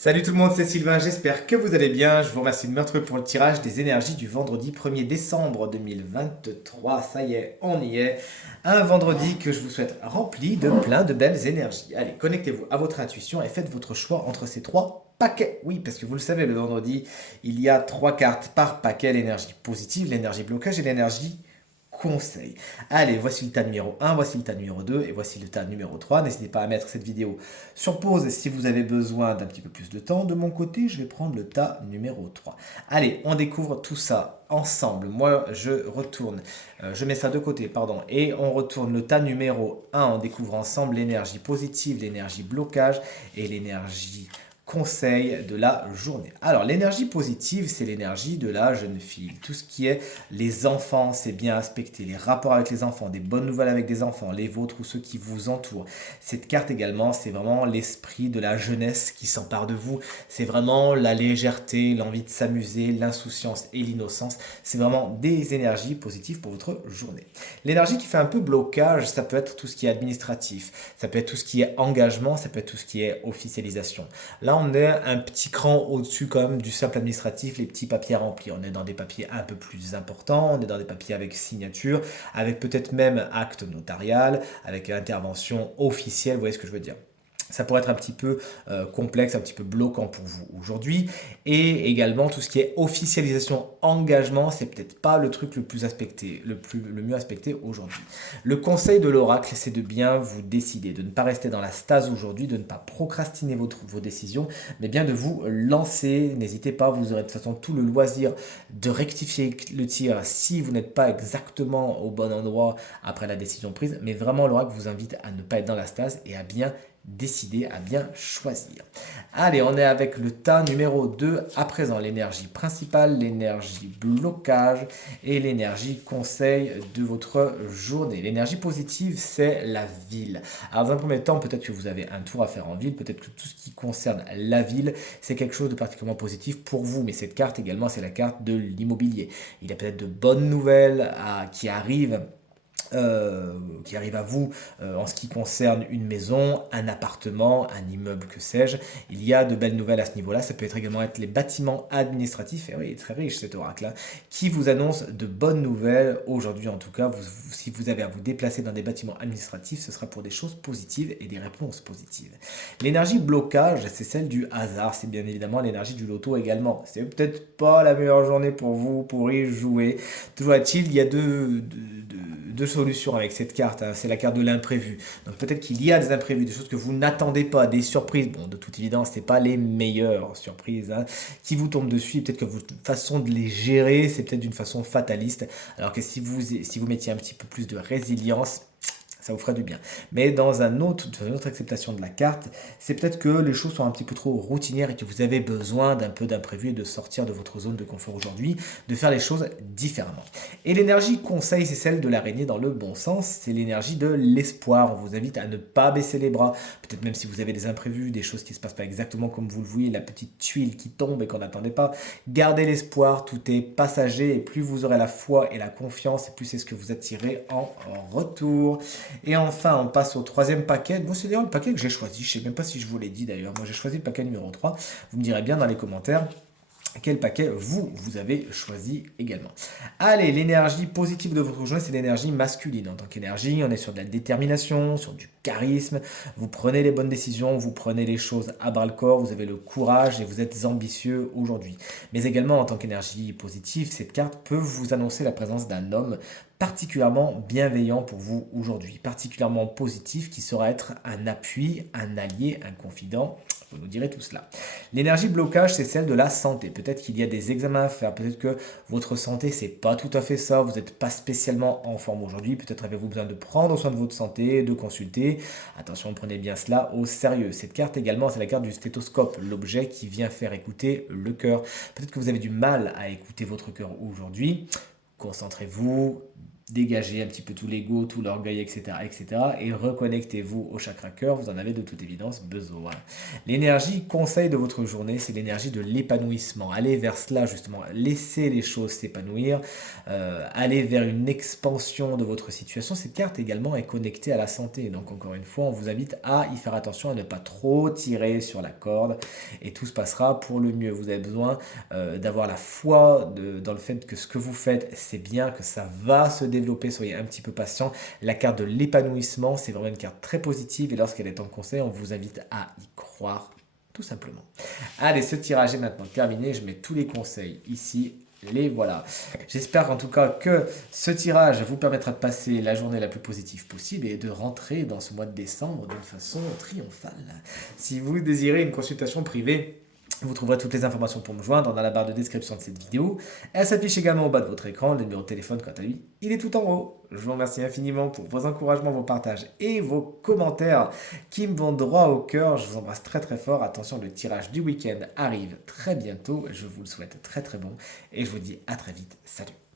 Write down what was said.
Salut tout le monde, c'est Sylvain, j'espère que vous allez bien. Je vous remercie de me retrouver pour le tirage des énergies du vendredi 1er décembre 2023. Ça y est, on y est. Un vendredi que je vous souhaite rempli de plein de belles énergies. Allez, connectez-vous à votre intuition et faites votre choix entre ces trois paquets. Oui, parce que vous le savez, le vendredi, il y a trois cartes par paquet, l'énergie positive, l'énergie blocage et l'énergie conseil. Allez, voici le tas numéro 1, voici le tas numéro 2 et voici le tas numéro 3. N'hésitez pas à mettre cette vidéo sur pause si vous avez besoin d'un petit peu plus de temps. De mon côté, je vais prendre le tas numéro 3. Allez, on découvre tout ça ensemble. Moi, je mets ça de côté, pardon, et on retourne le tas numéro 1. On découvre ensemble l'énergie positive, l'énergie blocage et l'énergie conseil de la journée. Alors, l'énergie positive, c'est l'énergie de la jeune fille. Tout ce qui est les enfants, c'est bien aspecté. Les rapports avec les enfants, des bonnes nouvelles avec des enfants, les vôtres ou ceux qui vous entourent. Cette carte également, c'est vraiment l'esprit de la jeunesse qui s'empare de vous. C'est vraiment la légèreté, l'envie de s'amuser, l'insouciance et l'innocence. C'est vraiment des énergies positives pour votre journée. L'énergie qui fait un peu blocage, ça peut être tout ce qui est administratif, ça peut être tout ce qui est engagement, ça peut être tout ce qui est officialisation. Là, on est un petit cran au-dessus quand même du simple administratif, les petits papiers remplis. On est dans des papiers un peu plus importants, on est dans des papiers avec signature, avec peut-être même acte notarial, avec intervention officielle, vous voyez ce que je veux dire. Ça pourrait être un petit peu complexe, un petit peu bloquant pour vous aujourd'hui. Et également, tout ce qui est officialisation, engagement, c'est peut-être pas le truc le plus aspecté, le mieux aspecté aujourd'hui. Le conseil de l'oracle, c'est de bien vous décider, de ne pas rester dans la stase aujourd'hui, de ne pas procrastiner vos décisions, mais bien de vous lancer. N'hésitez pas, vous aurez de toute façon tout le loisir de rectifier le tir si vous n'êtes pas exactement au bon endroit après la décision prise. Mais vraiment, l'oracle vous invite à ne pas être dans la stase et à bien décider, à bien choisir. Allez, on est avec le tas numéro 2. À présent, l'énergie principale, l'énergie blocage et l'énergie conseil de votre journée. L'énergie positive, c'est la ville. Alors, dans un premier temps, peut-être que vous avez un tour à faire en ville, peut-être que tout ce qui concerne la ville, c'est quelque chose de particulièrement positif pour vous. Mais cette carte également, c'est la carte de l'immobilier. Il y a peut-être de bonnes nouvelles qui arrive à vous en ce qui concerne une maison, un appartement, un immeuble, que sais-je. Il y a de belles nouvelles à ce niveau-là. Ça peut être également être les bâtiments administratifs, et oui, très riche cet oracle-là, qui vous annonce de bonnes nouvelles aujourd'hui. En tout cas, si vous avez à vous déplacer dans des bâtiments administratifs, ce sera pour des choses positives et des réponses positives. L'énergie blocage, c'est celle du hasard. C'est bien évidemment l'énergie du loto également. C'est peut-être pas la meilleure journée pour vous pour y jouer. Toujours est-il, il y a deux solutions avec cette carte, hein. C'est la carte de l'imprévu. Donc peut-être qu'il y a des imprévus, des choses que vous n'attendez pas, des surprises. Bon, de toute évidence, ce n'est pas les meilleures surprises hein, qui vous tombent dessus. Peut-être que votre façon de les gérer, c'est peut-être d'une façon fataliste. Alors que si vous mettiez un petit peu plus de résilience, ça vous fera du bien. Mais dans une autre acceptation de la carte, c'est peut-être que les choses sont un petit peu trop routinières et que vous avez besoin d'un peu d'imprévu et de sortir de votre zone de confort aujourd'hui, de faire les choses différemment. Et l'énergie conseil, c'est celle de l'araignée dans le bon sens, c'est l'énergie de l'espoir. On vous invite à ne pas baisser les bras, peut-être même si vous avez des imprévus, des choses qui ne se passent pas exactement comme vous le voyez, la petite tuile qui tombe et qu'on n'attendait pas. Gardez l'espoir, tout est passager et plus vous aurez la foi et la confiance, et plus c'est ce que vous attirez en retour. Et enfin, on passe au troisième paquet. Bon, c'est d'ailleurs le paquet que j'ai choisi. Je ne sais même pas si je vous l'ai dit d'ailleurs. Moi, j'ai choisi le paquet numéro 3. Vous me direz bien dans les commentaires quel paquet vous avez choisi également. Allez, l'énergie positive de votre journée, c'est l'énergie masculine. En tant qu'énergie, on est sur de la détermination, sur du charisme. Vous prenez les bonnes décisions, vous prenez les choses à bras le corps, vous avez le courage et vous êtes ambitieux aujourd'hui. Mais également, en tant qu'énergie positive, cette carte peut vous annoncer la présence d'un homme particulièrement bienveillant pour vous aujourd'hui, particulièrement positif, qui saura être un appui, un allié, un confident. Vous nous direz tout cela. L'énergie blocage, c'est celle de la santé. Peut-être qu'il y a des examens à faire, peut-être que votre santé, c'est pas tout à fait ça, vous n'êtes pas spécialement en forme aujourd'hui, peut-être avez-vous besoin de prendre soin de votre santé, de consulter. Attention, prenez bien cela au sérieux. Cette carte également, c'est la carte du stéthoscope, l'objet qui vient faire écouter le cœur. Peut-être que vous avez du mal à écouter votre cœur aujourd'hui. Concentrez-vous, dégagez un petit peu tout l'ego, tout l'orgueil, etc., etc. et reconnectez-vous au chakra cœur, vous en avez de toute évidence besoin. L'énergie conseil de votre journée, c'est l'énergie de l'épanouissement. Allez vers cela justement, laissez les choses s'épanouir, allez vers une expansion de votre situation. Cette carte également est connectée à la santé, donc encore une fois, on vous invite à y faire attention, à ne pas trop tirer sur la corde, et tout se passera pour le mieux. Vous avez besoin d'avoir la foi dans le fait que ce que vous faites, c'est bien, que ça va se développer, soyez un petit peu patient. La carte de l'épanouissement, c'est vraiment une carte très positive et lorsqu'elle est en conseil, on vous invite à y croire tout simplement. Allez, ce tirage est maintenant terminé, je mets tous les conseils ici. Les voilà. J'espère qu'en tout cas que ce tirage vous permettra de passer la journée la plus positive possible et de rentrer dans ce mois de décembre d'une façon triomphale. Si vous désirez une consultation privée, vous trouverez toutes les informations pour me joindre dans la barre de description de cette vidéo. Elle s'affiche également au bas de votre écran. Le numéro de téléphone, quant à lui, il est tout en haut. Je vous remercie infiniment pour vos encouragements, vos partages et vos commentaires qui me vont droit au cœur. Je vous embrasse très très fort. Attention, le tirage du week-end arrive très bientôt. Je vous le souhaite très très bon et je vous dis à très vite. Salut!